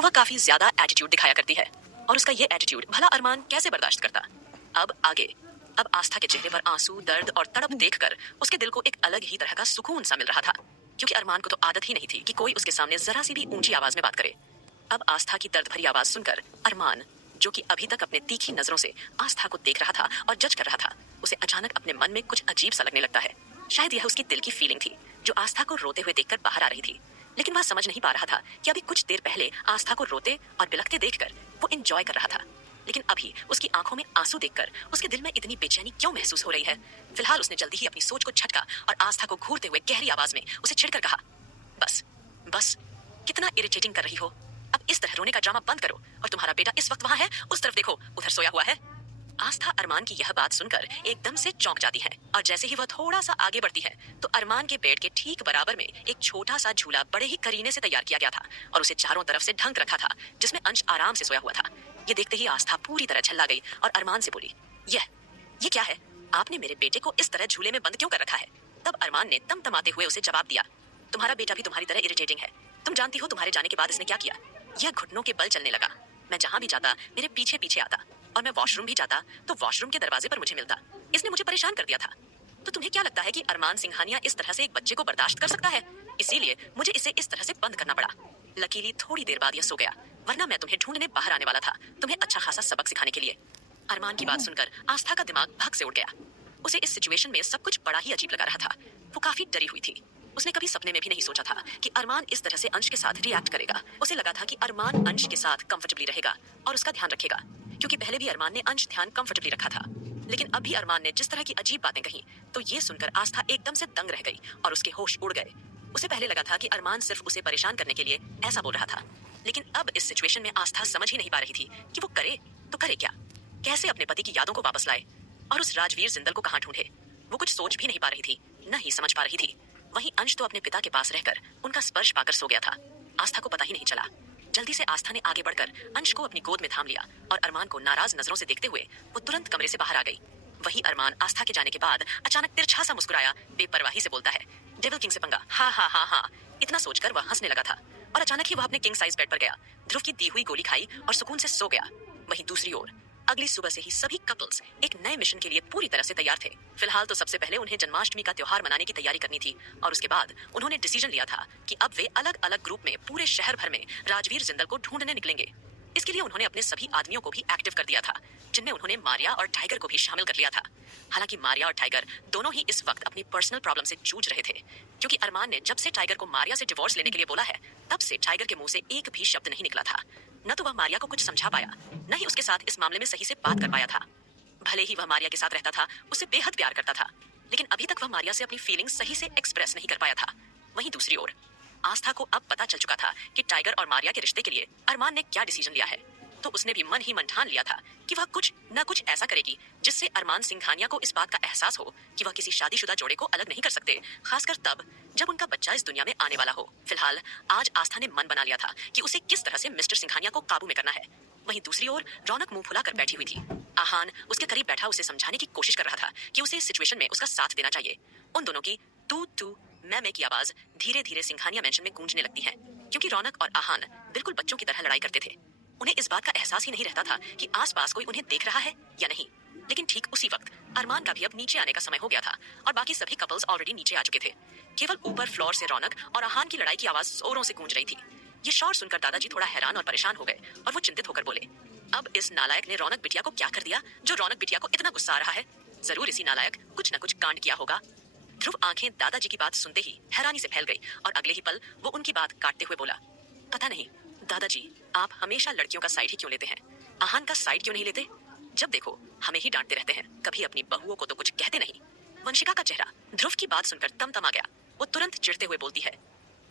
तो वह काफी ज्यादा एटीट्यूड दिखाया करती है और उसका ये एटीट्यूड भला अरमान कैसे बर्दाश्त करता। अब आगे। अब आस्था के चेहरे पर आंसू, दर्द और तड़प देखकर उसके दिल को एक अलग ही तरह का सुकून सा मिल रहा था, क्योंकि अरमान को तो आदत ही नहीं थी कि कोई उसके सामने जरा सी भी ऊंची आवाज में बात करे। अब आस्था की दर्द भरी आवाज सुनकर अरमान, जो कि अभी तक अपने तीखी नजरों से आस्था को देख रहा था और जज कर रहा था, उसे अचानक अपने मन में कुछ अजीब सा लगने लगता है। शायद यह उसकी दिल की फीलिंग थी जो आस्था को रोते हुए देखकर बाहर आ रही थी, लेकिन वह समझ नहीं पा रहा था कि अभी कुछ देर पहले आस्था को रोते और बिलखते देखकर वो एंजॉय कर रहा था, लेकिन अभी उसकी आंखों में आंसू देखकर उसके दिल में इतनी बेचैनी क्यों महसूस हो रही है। फिलहाल उसने जल्दी ही अपनी सोच को झटका और आस्था को घूरते हुए गहरी आवाज में उसे छिड़कर कहा, बस बस, कितना इरिटेटिंग कर रही हो। अब इस तरह रोने का ड्रामा बंद करो और तुम्हारा बेटा इस वक्त वहां है, उस तरफ देखो, उधर सोया हुआ है। आस्था अरमान की यह बात सुनकर एकदम से चौंक जाती है और जैसे ही वह थोड़ा सा आगे बढ़ती है तो अरमान के बेड के ठीक बराबर में एक छोटा सा झूला बड़े ही करीने से तैयार किया गया था और उसे चारों तरफ से ढक रखा था, जिसमें अंश आराम से सोया हुआ था। ये देखते ही आस्था पूरी तरह झल्ला गई और अरमान से बोली, ये क्या है? आपने मेरे बेटे को इस तरह झूले में बंद क्यों कर रखा है? तब अरमान ने तमतमाते हुए उसे जवाब दिया, तुम्हारा बेटा भी तुम्हारी तरह इरिटेटिंग है। तुम जानती हो तुम्हारे जाने के बाद इसने क्या किया? यह घुटनों के बल चलने लगा। मैं जहां भी जाता मेरे पीछे पीछे आता और मैं वॉशरूम भी जाता तो वॉशरूम के दरवाजे पर मुझे मिलता। इसने मुझे परेशान कर दिया था। तो तुम्हें क्या लगता है कि अरमान सिंघानिया इस तरह से एक बच्चे को बर्दाश्त कर सकता है? इसीलिए मुझे इसे इस तरह से बंद करना पड़ा। लकीली थोड़ी देर बाद यह सो गया, वरना मैं तुम्हें ढूंढने बाहर आने वाला था, तुम्हें अच्छा खासा सबक सिखाने के लिए। अरमान की बात सुनकर आस्था का दिमाग भग से उड़ गया। उसे इस सिचुएशन में सब कुछ बड़ा ही अजीब लगा रहा था। वो काफी डरी हुई थी। उसने कभी सपने में भी नहीं सोचा था कि अरमान इस तरह से अंश के साथ रिएक्ट करेगा। उसे लगा था कि अरमान अंश के साथ कंफर्टेबली रहेगा और उसका ध्यान रखेगा, क्योंकि पहले भी अरमान ने अंश ध्यान कंफर्टेबली रखा था। लेकिन अब भी अरमान ने जिस तरह की अजीब बातें कही तो ये सुनकर आस्था एकदम से दंग रह गई और उसके होश उड़ गए। उसे पहले लगा था कि अरमान सिर्फ उसे परेशान करने के लिए ऐसा बोल रहा था, लेकिन अब इस सिचुएशन में आस्था समझ ही नहीं पा रही थी कि वो करे तो करे क्या, कैसे अपने पति की यादों को वापस लाए और उस राजवीर जिंदल को कहां ढूंढे। वो कुछ सोच भी नहीं पा रही थी, न ही समझ पा रही थी। वहीं अंश तो अपने पिता के पास रहकर उनका स्पर्श पाकर सो गया था। आस्था को पता ही नहीं चला। जल्दी से आस्था ने आगे बढ़कर अंश को अपनी गोद में थाम लिया और अरमान को नाराज नजरों से देखते हुए वो तुरंत कमरे से बाहर आ गई। वहीं अरमान आस्था के जाने के बाद अचानक तिरछा सा मुस्कुराया, बेपरवाही से बोलता है, डेविल किंग से पंगा, हाँ हाँ हाँ हाँ। इतना सोचकर वह हंसने लगा था और अचानक ही वह अपने किंग साइज बेड पर गया, ध्रुव की दी हुई गोली खाई और सुकून से सो गया। वहीं दूसरी ओर अगली सुबह से ही सभी कपल्स एक नए मिशन के लिए पूरी तरह से तैयार थे। फिलहाल तो सबसे पहले उन्हें जन्माष्टमी का त्योहार मनाने की तैयारी करनी थी और उसके बाद उन्होंने डिसीजन लिया था कि अब वे अलग अलग ग्रुप में पूरे शहर भर में राजवीर जिंदल को ढूंढने निकलेंगे। इसके लिए उन्होंने अपने सभी आदमियों को भी एक्टिव कर दिया था, जिनमें उन्होंने मारिया और टाइगर को भी शामिल कर लिया था। हालांकि मारिया और टाइगर दोनों ही इस वक्त अपनी पर्सनल प्रॉब्लम से जूझ रहे थे, क्योंकि अरमान ने जब से टाइगर को मारिया से डिवोर्स लेने के लिए बोला है तब से टाइगर के मुंह से एक भी शब्द नहीं निकला था। न तो वह मारिया को कुछ समझा पाया, न ही उसके साथ इस मामले में सही से बात कर पाया था। भले ही वह मारिया के साथ रहता था, उससे बेहद प्यार करता था, लेकिन अभी तक वह मारिया से अपनी फीलिंग्स सही से एक्सप्रेस नहीं कर पाया था। वहीं दूसरी ओर आस्था को अब पता चल चुका था कि टाइगर और मारिया के रिश्ते के लिए अरमान ने क्या डिसीजन लिया है, तो उसने भी मन ही मन ठान लिया था कि वह कुछ न कुछ ऐसा करेगी जिससे अरमान सिंघानिया को इस बात का एहसास हो कि वह किसी शादीशुदा जोड़े को अलग नहीं कर सकते, खासकर तब जब उनका बच्चा इस दुनिया में आने वाला हो। फिलहाल आज आस्था ने मन बना लिया था कि उसे किस तरह से मिस्टर सिंघानिया को काबू में करना है। वहीं दूसरी ओर रौनक मुंह फुलाकर बैठी हुई थी। आहान उसके करीब बैठा उसे समझाने की कोशिश कर रहा था कि उसे इस सिचुएशन में उसका साथ देना चाहिए। उन दोनों की तू तू मैं की आवाज धीरे धीरे सिंघानिया मेंशन में गूंजने लगती है, क्योंकि रौनक और आहान बिल्कुल बच्चों की तरह लड़ाई करते थे। उन्हें इस बात का एहसास ही नहीं रहता था कि आसपास कोई उन्हें देख रहा है या नहीं। लेकिन ठीक उसी वक्त अरमान का भी अब नीचे आने का समय हो गया था और बाकी सभी कपल्स ऑलरेडी नीचे आ चुके थे। केवल ऊपर फ्लोर से रौनक और आहान की लड़ाई की आवाज जोरों से गूंज रही थी। ये शोर सुनकर दादाजी थोड़ा हैरान और परेशान हो गए और वो चिंतित होकर बोले, अब इस नालायक ने रौनक बिटिया को क्या कर दिया जो रौनक बिटिया को इतना गुस्सा आ रहा है? जरूर इसी नालायक कुछ न कुछ कांड किया होगा। ध्रुव आंखें दादाजी की बात सुनते ही हैरानी से फैल गई और अगले ही पल वो उनकी बात काटते हुए बोला, पता नहीं दादाजी, आप हमेशा लड़कियों का साइड ही क्यों लेते हैं? आहान का साइड क्यों नहीं लेते? जब देखो हमें ही डांटते रहते हैं, कभी अपनी बहुओं को तो कुछ कहते नहीं। वंशिका का चेहरा ध्रुव की बात सुनकर तमतमा गया। वो तुरंत चिढ़ते हुए बोलती है,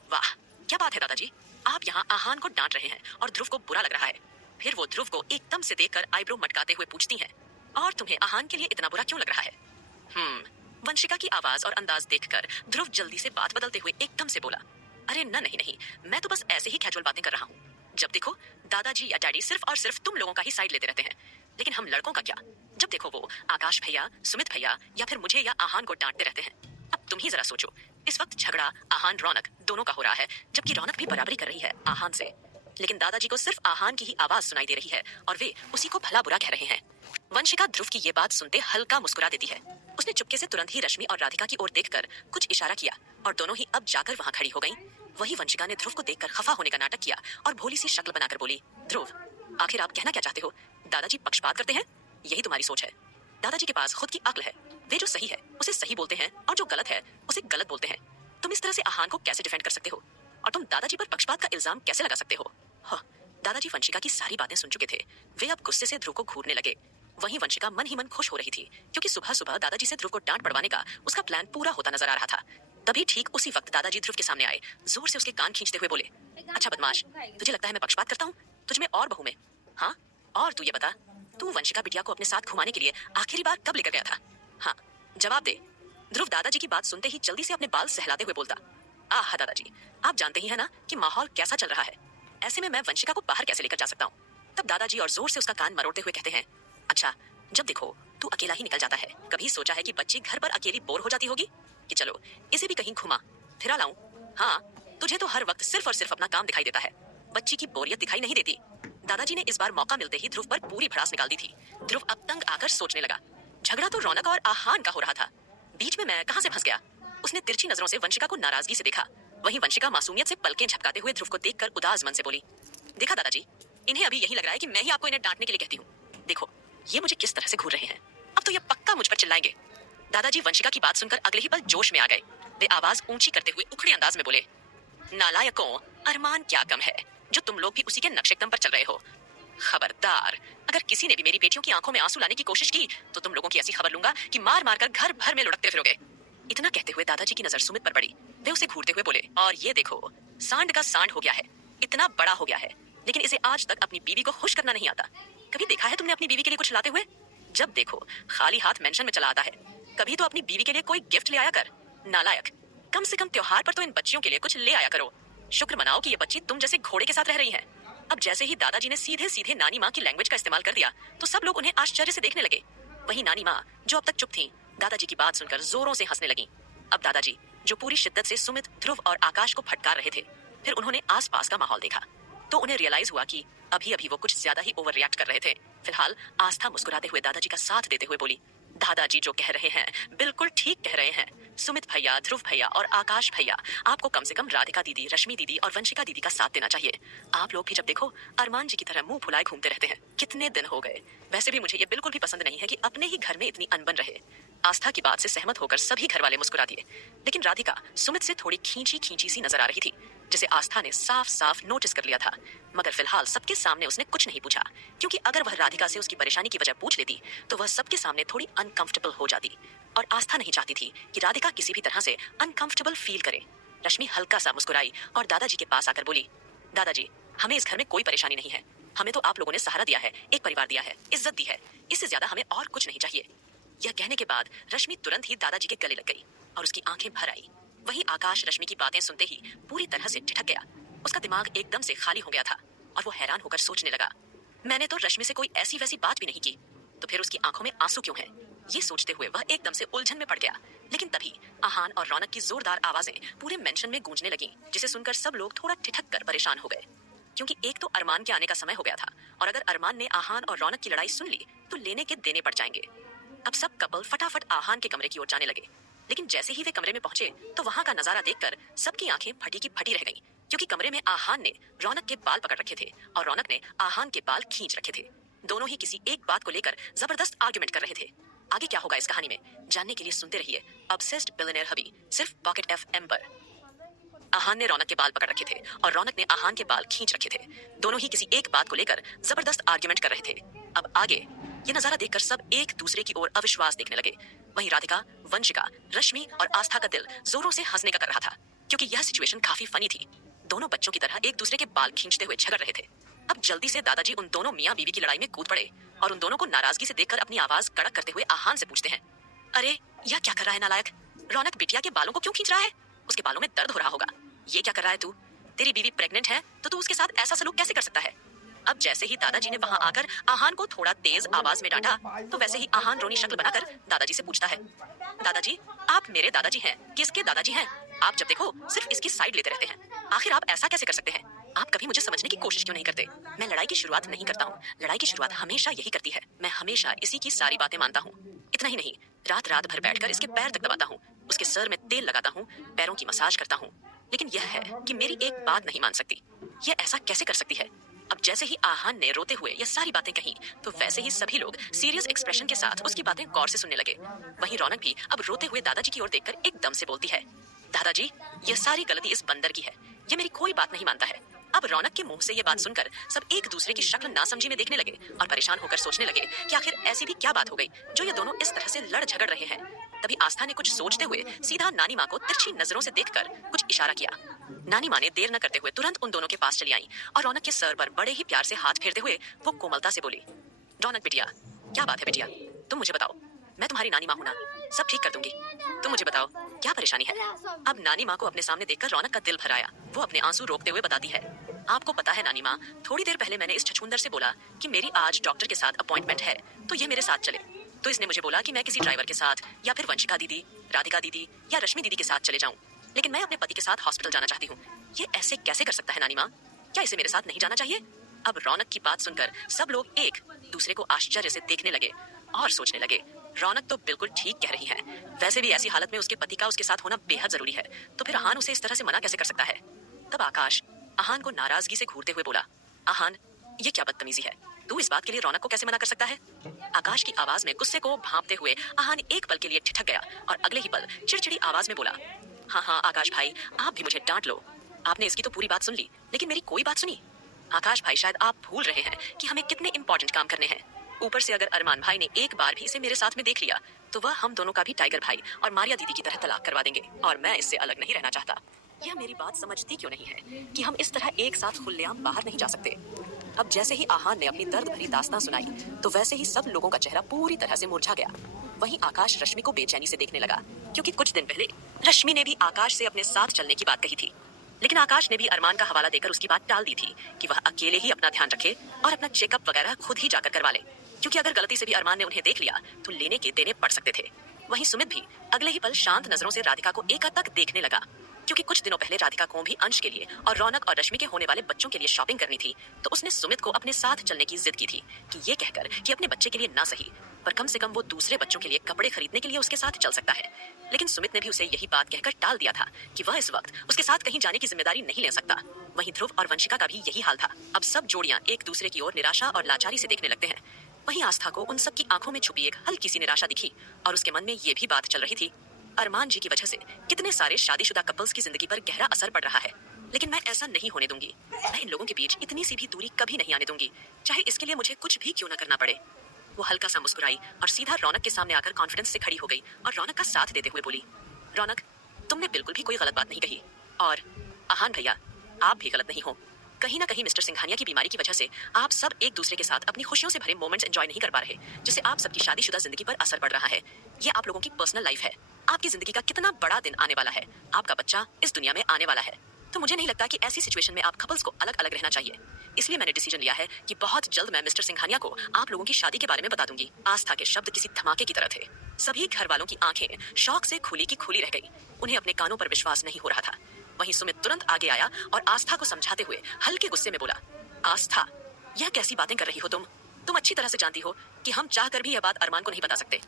वाह क्या बात है दादाजी, आप यहाँ आहान को डांट रहे हैं और ध्रुव को बुरा लग रहा है। फिर वो ध्रुव को एकदम से देखकर आईब्रो मटकाते हुए पूछती हैं, और तुम्हें आहान के लिए इतना बुरा क्यों लग रहा है? वंशिका की आवाज और अंदाज देखकर ध्रुव जल्दी से बात बदलते हुए एकदम से बोला, अरे नहीं, मैं तो बस ऐसे ही कैजुअल बातें कर रहा हूँ। जब देखो दादाजी या डैडी सिर्फ और सिर्फ तुम लोगों का ही साइड लेते रहते हैं, लेकिन हम लड़कों का क्या? जब देखो वो आकाश भैया, सुमित भैया या फिर मुझे या आहान को डांटते रहते हैं। अब तुम ही जरा सोचो, इस वक्त झगड़ा आहान रौनक दोनों का हो रहा है, जबकि रौनक भी बराबरी कर रही है आहान से। लेकिन दादाजी को सिर्फ आहान की ही आवाज सुनाई दे रही है और वे उसी को भला बुरा कह रहे हैं। वंशिका ध्रुव की ये बात सुनते हल्का मुस्कुरा देती है। उसने चुपके से तुरंत ही रश्मि और राधिका की ओर देखकर कुछ इशारा किया और दोनों ही अब जाकर वहां खड़ी हो गईं। वही वंशिका ने ध्रुव को देखकर खफा होने का नाटक किया और भोली सी शक्ल बनाकर बोली, ध्रुव, आखिर आप कहना क्या चाहते हो? दादाजी पक्षपात करते हैं? यही तुम्हारी सोच है। दादाजी के पास खुद की अक्ल है। वे जो सही है उसे सही बोलते हैं और जो गलत है उसे गलत बोलते हैं। तुम इस तरह से आहान को कैसे डिफेंड कर सकते हो? और तुम दादाजी पर पक्षपात का इल्जाम कैसे लगा सकते हो? हाँ, दादाजी वंशिका की सारी बातें सुन चुके थे। वे अब गुस्से से ध्रुव को घूरने लगे। वहीं वंशिका मन ही मन खुश हो रही थी क्योंकि सुबह सुबह दादाजी से ध्रुव को डांट पड़वाने का उसका प्लान पूरा होता नजर आ रहा था। तभी ठीक उसी वक्त दादाजी ध्रुव के सामने आए, जोर से उसके कान खींचते हुए बोले, अच्छा बदमाश, तुझे लगता है मैं पक्षपात करता हूँ तुझमें और बहू में? हाँ, और तू ये बता, तू वंशिका बिटिया को अपने साथ घुमाने के लिए आखिरी बार कब लेकर गया था? हाँ, जवाब दे। ध्रुव दादाजी की बात सुनते ही जल्दी से अपने बाल सहलाते हुए बोलता, आह दादाजी, आप जानते ही है ना कि माहौल कैसा चल रहा है। ऐसे में मैं वंशिका को बाहर कैसे लेकर जा सकता हूँ? तब दादाजी और जोर से उसका कान मरोड़ते हुए कहते हैं, अच्छा, जब देखो तू अकेला ही निकल जाता है। कभी सोचा है कि बच्ची घर पर अकेली बोर हो जाती होगी कि चलो इसे भी कहीं घुमा फिरा लाऊं? हाँ, तुझे तो हर वक्त सिर्फ और सिर्फ अपना काम दिखाई देता है, बच्ची की बोरियत दिखाई नहीं देती। दादाजी ने इस बार मौका मिलते ही ध्रुव पर पूरी भड़ास निकाल दी थी। ध्रुव अब तंग आकर सोचने लगा, झगड़ा तो रौनक और आहान का हो रहा था, बीच में मैं कहां से फंस गया? उसने तिरछी नजरों से वंशिका को नाराजगी से देखा। वहीं वंशिका मासूमियत से पलकें झपकाते हुए ध्रुव को देखकर उदास मन से बोली, देखा दादाजी, इन्हें अभी यही लग रहा है कि मैं ही आपको इन्हें डांटने के लिए कहती हूँ। देखो ये मुझे किस तरह से घूर रहे हैं, अब तो ये पक्का मुझ पर चिल्लाएंगे। दादाजी वंशिका की बात सुनकर अगले ही पल जोश में आ गए। वे आवाज ऊंची करते हुए उखड़े अंदाज में बोले, नालायकों, अरमान क्या कम है जो तुम लोग भी उसी के नक्शेकदम पर चल रहे हो। खबरदार, अगर किसी ने भी मेरी बेटियों की आंखों में आंसू लाने की कोशिश की तो तुम लोगों की ऐसी खबर लूंगा कि मार मार कर घर भर में लुढ़कते फिरोगे। इतना कहते हुए दादाजी की नजर सुमित पर पड़ी। वे उसे घूरते हुए बोले, और ये देखो, सांड का सांड हो गया है, इतना बड़ा हो गया है, लेकिन इसे आज तक अपनी बीवी को खुश करना नहीं आता। कभी देखा है तुमने अपनी बीवी के लिए कुछ लाते हुए? जब देखो खाली हाथ मेंशन में चला आता है। कभी तो अपनी बीवी के लिए कोई गिफ्ट ले आया कर। नालायक, कम से कम त्योहार पर तो इन बच्चियों के लिए कुछ ले आया करो। शुक्र मनाओ कि ये बच्ची तुम जैसे घोड़े के साथ रह रही है। अब जैसे ही दादाजी ने सीधे सीधे नानी माँ की लैंग्वेज का इस्तेमाल कर दिया तो सब लोग उन्हें आश्चर्य से देखने लगे। वहीं नानी माँ, जो अब तक चुप थीं, दादाजी की बात सुनकर जोरों से हंसने लगीं। अब दादाजी, जो पूरी शिद्दत से सुमित, ध्रुव और आकाश को फटकार रहे थे, फिर उन्होंने आसपास का माहौल देखा तो उन्हें रियलाइज हुआ कि अभी अभी वो कुछ ज्यादा ही ओवर रिएक्ट कर रहे थे। फिलहाल आस्था मुस्कुराते हुए दादाजी का साथ देते हुए बोली, दादाजी जो कह रहे हैं बिल्कुल ठीक कह रहे हैं। सुमित भैया, ध्रुव भैया और आकाश भैया, आपको कम से कम राधिका दीदी, रश्मि दीदी और वंशिका दीदी का साथ देना चाहिए। आप लोग भी जब देखो अरमान जी की तरह मुंह फुलाए घूमते रहते हैं। कितने दिन हो गए। वैसे भी मुझे ये बिल्कुल भी पसंद नहीं है कि अपने ही घर में इतनी अनबन रहे। आस्था की बात से सहमत होकर सभी घर वाले मुस्कुरा दिए, लेकिन राधिका सुमित से थोड़ी खींची खींची सी नजर आ रही थी, जिसे आस्था ने साफ साफ नोटिस कर लिया था। मगर फिलहाल सबके सामने उसने कुछ नहीं पूछा, क्योंकि अगर वह राधिका से उसकी परेशानी की वजह पूछ लेती तो वह सबके सामने थोड़ी अनकंफर्टेबल हो जाती, और आस्था नहीं चाहती थी कि राधिका किसी भी तरह से अनकंफर्टेबल फील करे। रश्मि हल्का सा मुस्कुराई और दादाजी के पास आकर बोली, दादाजी, हमें इस घर में कोई परेशानी नहीं है। हमें तो आप लोगों ने सहारा दिया है, एक परिवार दिया है, इज्जत दी है, इससे ज्यादा हमें और कुछ नहीं चाहिए। यह कहने के बाद रश्मि तुरंत ही दादाजी के गले लग गई और उसकी आंखें भर आई। वहीं आकाश रश्मि की बातें सुनते ही पूरी तरह से ठिठक गया। उसका दिमाग एकदम से खाली हो गया था और वो हैरान होकर सोचने लगा, मैंने तो रश्मि से कोई ऐसी वैसी बात भी नहीं की, तो फिर उसकी आंखों में आंसू क्यों हैं? ये सोचते हुए वह एकदम से उलझन में पड़ गया। लेकिन तभी आहान और रौनक की जोरदार आवाजें पूरे मेंशन में गूंजने लगीं, जिसे सुनकर सब लोग थोड़ा ठिठक कर परेशान हो गए, क्योंकि एक तो अरमान के आने का समय हो गया था और अगर अरमान ने आहान और रौनक की लड़ाई सुन ली तो लेने के देने पड़ जाएंगे। अब सब कपल फटाफट आहान के कमरे की ओर जाने लगे, लेकिन जैसे ही वे कमरे में पहुंचे तो वहां का नजारा देखकर सबकी आंखें फटी की फटी रह गईं, क्योंकि कमरे में आहान ने रौनक के बाल पकड़ रखे थे और रौनक ने आहान के बाल खींच रखे थे। दोनों ही किसी एक बात को लेकर जबरदस्त आर्गुमेंट कर रहे थे। आगे क्या होगा इस कहानी में जानने के लिए सुनते रहिए ऑब्सेस्ड बिलियनेयर हबी, सिर्फ पॉकेट एफएम पर। आहान ने रौनक के बाल पकड़ रखे थे और रौनक ने आहान के बाल खींच रखे थे। दोनों ही किसी एक बात को लेकर जबरदस्त आर्गुमेंट कर रहे थे। अब आगे ये नजारा देखकर सब एक दूसरे की ओर अविश्वास देखने लगे। वहीं राधिका, वंशिका, रश्मि और आस्था का दिल जोरों से हंसने का कर रहा था, क्योंकि यह सिचुएशन काफी फनी थी। दोनों बच्चों की तरह एक दूसरे के बाल खींचते हुए झगड़ रहे थे। अब जल्दी से दादाजी उन दोनों मियाँ बीवी की लड़ाई में कूद पड़े और उन दोनों को नाराजगी से देखकर अपनी आवाज कड़क करते हुए आहान से पूछते हैं, अरे यह क्या कर रहा है नालायक? रौनक बिटिया के बालों को क्यों खींच रहा है? उसके बालों में दर्द हो रहा होगा। ये क्या कर रहा है तू? तेरी बीवी प्रेग्नेंट है तो तू उसके साथ ऐसा सलूक कैसे कर सकता है? अब जैसे ही दादाजी ने वहां आकर आहान को थोड़ा तेज आवाज में डांटा तो वैसे ही आहान रोनी शक्ल बनाकर दादाजी से पूछता है, दादाजी, आप मेरे दादाजी हैं, किसके दादाजी हैं? आप जब देखो सिर्फ इसकी साइड लेते रहते हैं, आखिर आप ऐसा कैसे कर सकते हैं? आप कभी मुझे समझने की कोशिश क्यों नहीं करते? मैं लड़ाई की शुरुआत नहीं करता हूँ। लड़ाई की शुरुआत हमेशा यही करती है। मैं हमेशा इसी की सारी बातें मानता हूँ। इतना ही नहीं, रात रात भर बैठकर इसके पैर तक दबाता हूँ, उसके सर में तेल लगाता हूँ, पैरों की मसाज करता हूँ। लेकिन यह है कि मेरी एक बात नहीं मान सकती। यह ऐसा कैसे कर सकती है? अब जैसे ही आहान ने रोते हुए ये सारी बातें कही, तो वैसे ही सभी लोग सीरियस एक्सप्रेशन के साथ उसकी बातें गौर से सुनने लगे। वहीं रौनक भी अब रोते हुए दादाजी की ओर देखकर एकदम से बोलती है, दादाजी, ये सारी गलती इस बंदर की है। ये मेरी कोई बात नहीं मानता है। अब रौनक के मुंह से ये बात सुनकर सब एक दूसरे की शक्ल नासमझी में देखने लगे और परेशान होकर सोचने लगे कि आखिर ऐसी भी क्या बात हो गई जो ये दोनों इस तरह से लड़ झगड़ रहे हैं। तभी आस्था ने कुछ सोचते हुए सीधा नानी माँ को तिरछी नजरों से देखकर कुछ इशारा किया। नानी माँ ने देर न करते हुए तुरंत उन दोनों के पास चली आई और रौनक के सर पर बड़े ही प्यार से हाथ फेरते हुए वो कोमलता से बोली, रौनक बिटिया, क्या बात है बिटिया? तुम मुझे बताओ, मैं तुम्हारी नानी माँ हूं ना, सब ठीक कर दूंगी। तुम मुझे बताओ, क्या परेशानी है? अब नानी माँ को अपने सामने देखकर रौनक का दिल भर आया। वो अपने आंसू रोकते हुए बताती है, आपको पता है नानी माँ, थोड़ी देर पहले मैंने इस छछूंदर से बोला कि मेरी आज डॉक्टर के साथ अपॉइंटमेंट है, तो ये मेरे साथ चले। तो इसने मुझे बोला कि मैं किसी ड्राइवर के साथ या फिर वंशिका दीदी, राधिका दीदी या रश्मि दीदी के साथ चले जाऊं, लेकिन मैं अपने पति के साथ हॉस्पिटल जाना चाहती हूँ। ये ऐसे कैसे कर सकता है नानी माँ? क्या इसे मेरे साथ नहीं जाना चाहिए? अब रौनक की बात सुनकर सब लोग एक दूसरे को आश्चर्य से देखने लगे और सोचने लगे, रौनक तो बिल्कुल ठीक कह रही है। वैसे भी ऐसी हालत में उसके पति का उसके साथ होना बेहद जरूरी है, तो फिर आहान उसे इस तरह से मना कैसे कर सकता है? तब आकाश आहान को नाराजगी से घूरते हुए बोला, आहान, ये क्या बदतमीजी है? तू इस बात के लिए रौनक को कैसे मना कर सकता है? आकाश की आवाज में गुस्से को भांपते हुए आहान एक पल के लिए ठिठक गया और अगले ही पल चिड़चिड़ी आवाज में बोला, हाँ हाँ आकाश भाई, आप भी मुझे डांट लो। आपने इसकी तो पूरी बात सुन ली, लेकिन मेरी कोई बात सुनी? आकाश भाई, शायद आप भूल रहे हैं कि हमें कितने इंपॉर्टेंट काम करने हैं। ऊपर से अगर अरमान भाई ने एक बार भी इसे मेरे साथ में देख लिया, तो वह हम दोनों का भी टाइगर भाई और मारिया दीदी की तरह तलाक करवा देंगे, और मैं इससे अलग नहीं रहना चाहता। यह मेरी बात समझती क्यों नहीं है कि हम इस तरह एक साथ खुलेआम बाहर नहीं जा सकते? अब जैसे ही आहान ने अपनी दर्द भरी दास्तां सुनाई, तो वैसे ही सब लोगों का चेहरा पूरी तरह से मुरझा गया। वहीं आकाश रश्मि को बेचैनी से देखने लगा, क्योंकि कुछ दिन पहले रश्मि ने भी आकाश से अपने साथ चलने की बात कही थी, लेकिन आकाश ने भी अरमान का हवाला देकर उसकी बात टाल दी थी कि वह अकेले ही अपना ध्यान रखे और अपना चेकअप वगैरह खुद ही जाकर करवा ले, क्योंकि अगर गलती से भी अरमान ने उन्हें देख लिया तो लेने के देने पड़ सकते थे। वहीं सुमित भी अगले ही पल शांत नजरों से राधिका को एकातक देखने लगा, क्योंकि कुछ दिनों पहले राधिका को भी अंश के लिए और रौनक और रश्मि के होने वाले बच्चों के लिए शॉपिंग करनी थी, तो उसने सुमित को अपने साथ चलने की जिद की थी कि ये कहकर कि अपने बच्चे के लिए ना सही, पर कम से कम वो दूसरे बच्चों के लिए कपड़े खरीदने के लिए उसके साथ चल सकता है। लेकिन सुमित ने भी उसे यही बात कहकर टाल दिया था कि वह इस वक्त उसके साथ कहीं जाने की जिम्मेदारी नहीं ले सकता। वहीं ध्रुव और वंशिका का भी यही हाल था। अब सब जोड़ियां एक दूसरे की ओर निराशा और लाचारी से देखने लगते हैं। वहीं आस्था को उन सब की आंखों में छुपी एक हल्की सी निराशा दिखी और उसके मन में ये भी बात चल रही थी, अरमान जी की वजह से कितने सारे शादीशुदा कपल्स की जिंदगी पर गहरा असर पड़ रहा है, लेकिन मैं ऐसा नहीं होने दूंगी। मैं इन लोगों के बीच इतनी सी भी दूरी कभी नहीं आने दूंगी, चाहे इसके लिए मुझे कुछ भी क्यों न करना पड़े। वो हल्का सा मुस्कुराई और सीधा रौनक के सामने आकर कॉन्फिडेंस से खड़ी हो गई और रौनक का साथ देते हुए बोली, रौनक, तुमने बिल्कुल भी कोई गलत बात नहीं कही, और आहान भैया, आप भी गलत नहीं हो। कहीं ना कहीं मिस्टर सिंघानिया की बीमारी की वजह से आप सब एक दूसरे के साथ अपनी खुशियों से भरे मोमेंट्स एंजॉय नहीं कर पा रहे, जिससे आप सबकी शादीशुदा जिंदगी पर असर पड़ रहा है। ये आप लोगों की पर्सनल लाइफ है। आपकी जिंदगी का कितना बड़ा दिन आने वाला है। आपका बच्चा इस दुनिया में आने वाला है, तो मुझे नहीं लगता कि ऐसी सिचुएशन में आप कपल्स को अलग अलग रहना चाहिए। इसलिए मैंने डिसीजन लिया है कि बहुत जल्द मैं मिस्टर सिंघानिया को आप लोगों की शादी के बारे में बता दूंगी। आस्था के शब्द किसी धमाके की तरह थे। सभी घर वालों की आंखें शौक से खुली की खुली रह गई। उन्हें अपने कानों पर विश्वास नहीं हो रहा था। वहीं सुमित तुरंत आगे आया और आस्था को समझाते हुए हल्के गुस्से में बोला, आस्था, यह कैसी बातें कर रही हो तुम? तुम अच्छी तरह से जानती हो कि हम चाहकर भी यह बात अरमान को नहीं बता सकते।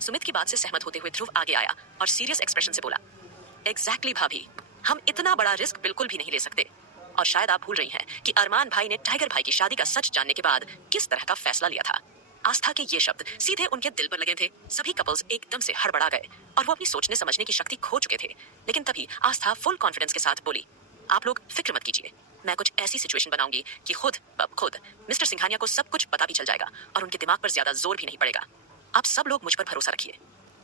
सुमित की बात से सहमत होते हुए ध्रुव आगे आया और सीरियस एक्सप्रेशन से बोला, एग्जैक्टली भाभी, हम इतना बड़ा रिस्क बिल्कुल भी नहीं ले सकते। और शायद आप भूल रही हैं कि अरमान भाई ने टाइगर भाई की शादी का सच जानने के बाद किस तरह का फैसला लिया था। आस्था के ये शब्द सीधे उनके दिल पर लगे थे। सभी कपल्स एकदम से हड़बड़ा गए और वो अपनी सोचने समझने की शक्ति खो चुके थे। लेकिन तभी आस्था फुल कॉन्फिडेंस के साथ बोली, आप लोग फिक्र मत कीजिए, मैं कुछ ऐसी सिचुएशन बनाऊंगी कि खुद मिस्टर सिंघानिया को सब कुछ पता भी चल जाएगा और उनके दिमाग पर ज्यादा जोर भी नहीं पड़ेगा। आप सब लोग मुझ पर भरोसा रखिए।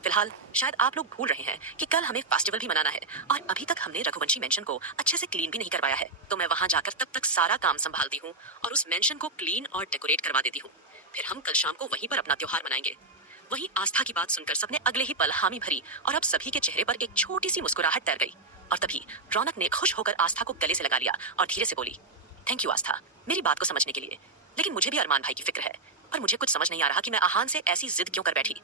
फिलहाल शायद आप लोग भूल रहे हैं कि कल हमें फेस्टिवल भी मनाना है और अभी तक हमने रघुवंशी मेंशन को अच्छे से क्लीन भी नहीं करवाया है, तो मैं वहां जाकर तब तक सारा काम संभालती हूँ और उस मेंशन को क्लीन और डेकोरेट करवा देती हूँ। फिर हम कल शाम को वहीं पर अपना त्योहार मनाएंगे। वहीं आस्था की बात सुनकर सबने अगले ही पल हामी भरी और अब सभी के चेहरे पर एक छोटी सी मुस्कुराहट तैर गई। और तभी रौनक ने खुश होकर आस्था को गले से लगा लिया और धीरे से बोली, थैंक यू आस्था, मेरी बात को समझने के लिए। लेकिन मुझे भी अरमान भाई की फिक्र है, पर मुझे कुछ समझ नहीं आ रहा कि मैं आहान से ऐसी जिद क्यों कर बैठी।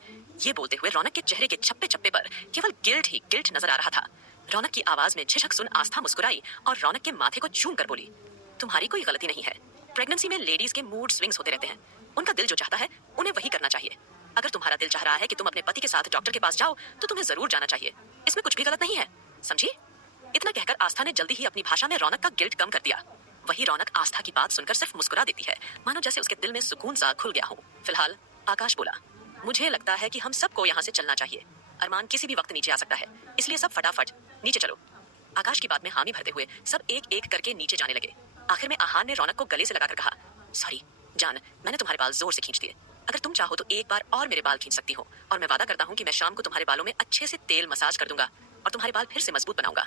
ये बोलते हुए रौनक के चेहरे के चप्पे चप्पे पर केवल गिल्ट ही गिल्ट नजर आ रहा था। रौनक की आवाज में झिझक सुन आस्था मुस्कुराई और रौनक के माथे को चूम कर बोली, तुम्हारी कोई गलती नहीं है। प्रेगनेंसी में लेडीज के मूड स्विंग्स होते रहते हैं। उनका दिल जो चाहता है उन्हें वही करना चाहिए। अगर तुम्हारा दिल चाह रहा है कि तुम अपने पति के साथ डॉक्टर के पास जाओ तो तुम्हें जरूर जाना चाहिए। इसमें कुछ भी गलत नहीं है, समझी? इतना कहकर आस्था ने जल्दी ही अपनी भाषा में रौनक का गिल्ट कम कर दिया। वही रौनक आस्था की बात सुनकर सिर्फ मुस्कुरा देती है, मानो जैसे उसके दिल में सुकून सा खुल गया हो। फिलहाल आकाश बोला, मुझे लगता है कि हम सबको यहाँ से चलना चाहिए। अरमान किसी भी वक्त नीचे आ सकता है, इसलिए सब फटाफट नीचे चलो। आकाश की बात में हामी भरते हुए सब एक एक करके नीचे जाने लगे। आखिर में आहान ने रौनक को गले से लगाकर कहा, सॉरी जान, मैंने तुम्हारे बाल जोर से खींच दिए। अगर तुम चाहो तो एक बार और मेरे बाल खींच सकती हो, और मैं वादा करता हूँ कि मैं शाम को तुम्हारे बालों में अच्छे से तेल मसाज कर दूंगा और तुम्हारे बाल फिर से मजबूत बनाऊंगा।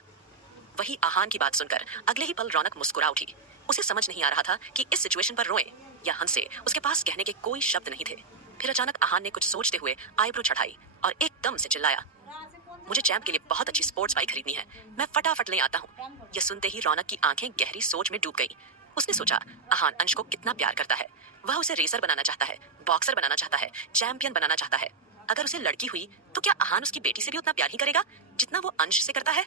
वही आहान की बात सुनकर अगले ही पल रौनक मुस्कुरा उठी। उसे समझ नहीं आ रहा था कि इस सिचुएशन पर रोए या हंसे। उसके पास कहने के कोई शब्द नहीं थे। फिर अचानक आहान ने कुछ सोचते हुए आईब्रो चढ़ाई और एकदम से चिल्लाया, मुझे चैंप के लिए बहुत अच्छी स्पोर्ट्स बाइक खरीदनी है, मैं फटाफट ले आता हूँ। यह सुनते ही रौनक की आंखें गहरी सोच में डूब गई। उसने सोचा, आहान अंश को कितना प्यार करता है। वह उसे रेसर बनाना चाहता है, बॉक्सर बनाना चाहता है, चैंपियन बनाना चाहता है। अगर उसे लड़की हुई तो क्या आहान उसकी बेटी से भी उतना प्यार ही करेगा जितना वो अंश से करता है?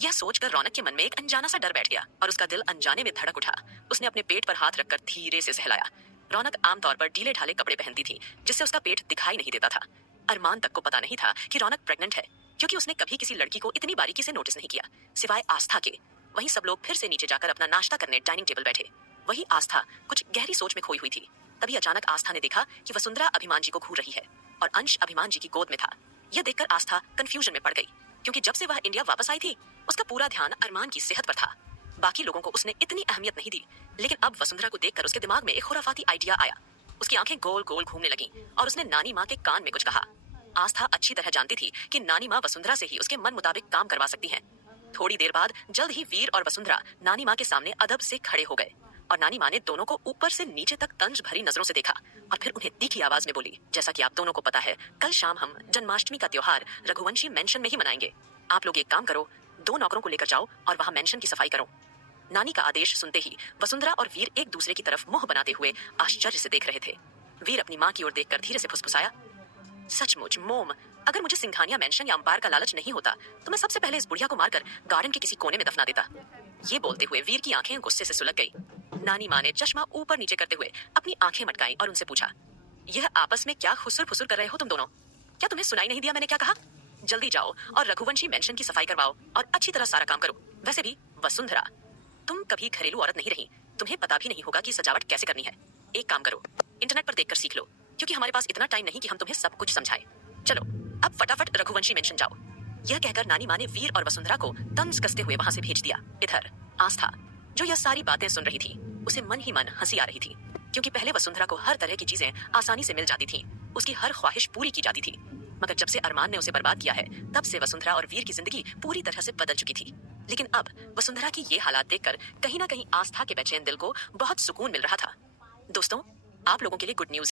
यह सोचकर रौनक के मन में एक अनजाना सा डर बैठ गया और उसका दिल अनजाने में धड़क उठा। उसने अपने पेट पर हाथ रखकर धीरे से सहलाया। रौनक आमतौर पर ढीले ढाले कपड़े पहनती थी, जिससे उसका पेट दिखाई नहीं देता था। अरमान तक को पता नहीं था कि रौनक प्रेग्नेंट है, क्योंकि उसने कभी किसी लड़की को इतनी बारीकी से नोटिस नहीं किया, सिवाय आस्था के। वहीं सब लोग फिर से नीचे जाकर अपना नाश्ता करने डाइनिंग टेबल बैठे। वही आस्था कुछ गहरी सोच में खोई हुई थी। तभी अचानक आस्था ने देखा कि वसुंधरा अभिमान जी को घूर रही है और अंश अभिमान जी की गोद में था। यह देखकर आस्था कंफ्यूजन में पड़ गई, क्योंकि जब से वह इंडिया वापस आई थी उसका पूरा ध्यान अरमान की सेहत पर था। बाकी लोगों को उसने इतनी अहमियत नहीं दी, लेकिन अब वसुंधरा को देखकर उसके दिमाग में एक खुराफाती आइडिया आया। उसकी आंखें गोल गोल घूमने लगीं और उसने नानी माँ के कान में कुछ कहा। आस्था अच्छी तरह जानती थी कि नानी माँ वसुंधरा से ही उसके मन मुताबिक काम करवा सकती हैं। थोड़ी देर बाद जल्द ही वीर और वसुंधरा नानी माँ के सामने अदब से खड़े हो गए और नानी माँ ने दोनों को ऊपर से नीचे तक तंज भरी नजरों से देखा और फिर उन्हें तीखी आवाज में बोली, जैसा कि आप दोनों को पता है, कल शाम हम जन्माष्टमी का त्योहार रघुवंशी मेंशन में ही मनाएंगे। आप लोग एक काम करो, 2 नौकरों को लेकर जाओ और वहाँ मेंशन की सफाई करो। नानी का आदेश सुनते ही वसुंधरा और वीर एक दूसरे की तरफ मुंह बनाते हुए आश्चर्य से देख रहे थे। वीर अपनी माँ की ओर देखकर धीरे से फुसफुसाया, सचमुच मोम, अगर मुझे सिंघानिया मेंशन या अंपायर का लालच नहीं होता तो मैं सबसे पहले इस बुढ़िया को मारकर गार्डन के किसी कोने में दफना देता। ये बोलते हुए वीर की आंखें गुस्से से सुलग गई। नानी माँ ने चश्मा ऊपर नीचे करते हुए अपनी आंखें मटकाई और उनसे पूछा, यह आपस में क्या खुसुर फुसुर कर रहे हो तुम दोनों? क्या तुम्हें सुनाई नहीं दिया मैंने क्या कहा? जल्दी जाओ और रघुवंशी मेंशन की सफाई करवाओ और अच्छी तरह सारा काम करो। वैसे भी वसुंधरा, तुम कभी घरेलू औरत नहीं रही, तुम्हें पता भी नहीं होगा कि सजावट कैसे करनी है। एक काम करो, इंटरनेट पर देखकर सीख लो, क्योंकि हमारे पास इतना टाइम नहीं कि हम तुम्हें सब कुछ समझाएं। चलो अब फटाफट रघुवंशी मेंशन जाओ। यह कहकर नानी माँ ने वीर और वसुंधरा को तंज कसते हुए वहां से भेज दिया। इधर आस्था, जो यह सारी बातें सुन रही थी, उसे मन ही मन हंसी आ रही थी, क्योंकि पहले वसुंधरा को हर तरह की चीजें आसानी से मिल जाती थीं, उसकी हर ख्वाहिश पूरी की जाती थी। मगर जब से अरमान ने उसे बर्बाद किया है, तब से वसुंधरा और वीर की जिंदगी पूरी तरह से बदल चुकी थी। लेकिन अब वसुंधरा की ये हालात देखकर कहीं ना कहीं आस्था के बेचैन दिल को बहुत सुकून मिल रहा था। दोस्तों, आप लोगों के लिए गुड न्यूज